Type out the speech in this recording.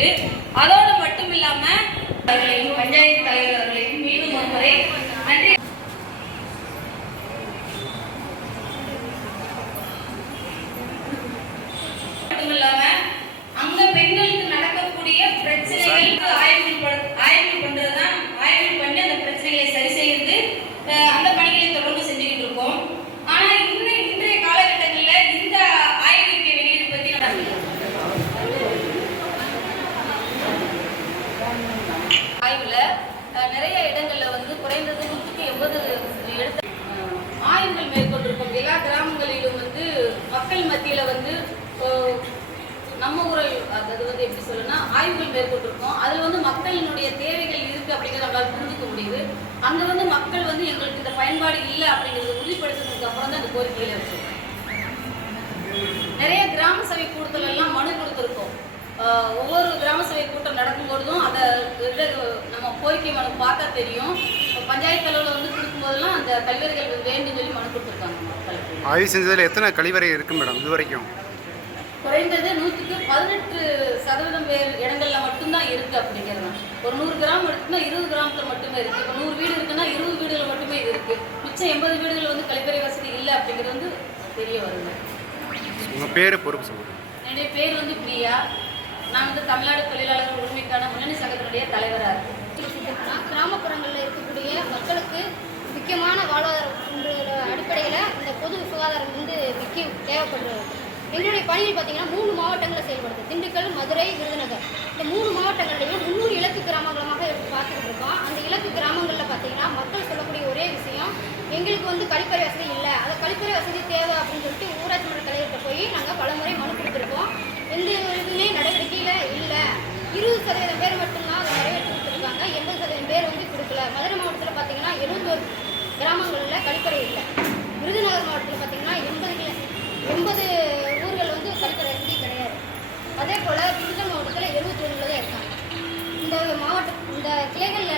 இருக்கு. அதோடு மட்டும் இல்லாம பஞ்சாயத்து தலைவர் அவர்களையும் மீண்டும் ஒரு முறை நன்றி. மட்டும் இல்லாம அங்க பெண்களுக்கு நடக்கக்கூடிய பிரச்சனைகளுக்கு ஆய்வு பண்றதுதான், ஆய்வு பண்ணி அந்த பிரச்சனைகளை சரி செய்யறது, அந்த பணிகளை தொடர்ந்து செஞ்சுக்கிட்டு இருக்கோம். ஆனா இன்றைய காலகட்டங்களில் இந்த ஆய்வறிக்கை வெளியீடு பத்தி ஆய்வுல நிறைய இடங்கள்ல வந்து குறைந்தது 180 எடுத்து ஆய்வுகள் மேற்கொண்டிருக்கோம். எல்லா கிராமங்களிலும் வந்து மக்கள் மத்தியில வந்து நம்ம ஊரில் அதாவது வந்து எப்படி சொல்லணும்னா ஆய்வுகள் மேற்கொண்டிருக்கோம். அதில் வந்து மக்களினுடைய தேவைகள் இருக்குது அப்படிங்கிறத நம்மளால் புரிஞ்சுக்க முடியுது. அங்கே வந்து மக்கள் வந்து எங்களுக்கு இந்த பயன்பாடு இல்லை அப்படிங்கிறத உறுதிப்படுத்தினதுக்கு அப்புறம் தான் அந்த கோரிக்கைகளை வச்சுருக்கோம். நிறைய கிராம சபை கூட்டத்தில் எல்லாம் மனு கொடுத்துருக்கோம். ஒவ்வொரு கிராம சபை கூட்டம் நடக்கும்பொழுதும் அதை நம்ம கோரிக்கை மனு பார்த்தா தெரியும். பஞ்சாயத்து அளவில் வந்து கொடுக்கும்போதெல்லாம் அந்த கழிவறைகள் வேண்டும் சொல்லி மனு கொடுத்துருக்காங்க மக்களுக்கு. ஆய்வு செஞ்சதில் எத்தனை கழிவறை இருக்கு மேடம் இது வரைக்கும்? குறைந்தது 118% பேர் இடங்கள்ல மட்டும்தான் இருக்கு அப்படிங்கிறது. ஒரு 100 கிராமம் எடுத்துன்னா 20 கிராமத்துல மட்டுமே இருக்கு. இப்போ 100 வீடு இருக்குன்னா 20 வீடுகள் மட்டுமே இது இருக்கு. மிச்சம் 80 வீடுகள் வந்து கழிப்பறை வசதி இல்லை அப்படிங்கிறது வந்து தெரிய வருது. உங்க பேரு பொறுப்பு சொல்லுங்க. என்னுடைய பேர் வந்து பிரியா. நான் வந்து தமிழ்நாடு தொழிலாளர்கள் உரிமைக்கான முன்னணி சங்கத்தினுடைய தலைவராக இருக்கேன். கிராமப்புறங்களில் இருக்கக்கூடிய மக்களுக்கு முக்கியமான வாழ்வாதார அடிப்படையில் இந்த பொது சுகாதாரம் வந்து தேவைப்படுறது. எங்களுடைய பணியில் பார்த்தீங்கன்னா 3 மாவட்டங்களில் செயல்படுது. திண்டுக்கல், மதுரை, விருதுநகர். இந்த 3 மாவட்டங்கள்லையும் 300 இலக்கு கிராமங்களாக பார்த்துக்கிட்டு இருக்கோம். அந்த இலக்கு கிராமங்களில் பார்த்தீங்கன்னா மக்கள் சொல்லக்கூடிய ஒரே விஷயம், எங்களுக்கு வந்து கழிப்பறை வசதி இல்லை, அதை கழிப்பறை வசதி தேவை அப்படின்னு சொல்லிட்டு ஊராட்சி மன்ற தலைவர்கிட்ட போய் நாங்கள் பலமுறை மனு கொடுத்துருக்கோம். எந்த இதுவுமே நடவடிக்கையில் இல்லை. 20% பேர் மட்டும்தான் அதை நிறைவேற்றி கொடுத்துருக்காங்க. 80% பேர் வந்து கொடுக்கல. மதுரை மாவட்டத்தில் பார்த்தீங்கன்னா 71 கிராமங்களில் கழிப்பறை இல்லை. விருதுநகர் மாவட்டத்தில் பார்த்தீங்கன்னா 80 ஊர்கள் வந்து கழிப்பறை வசதி கிடையாது. அதே போல் திண்டுக்கல் மாவட்டத்தில் 71 தான் இருக்காங்க. இந்த கிளைகள்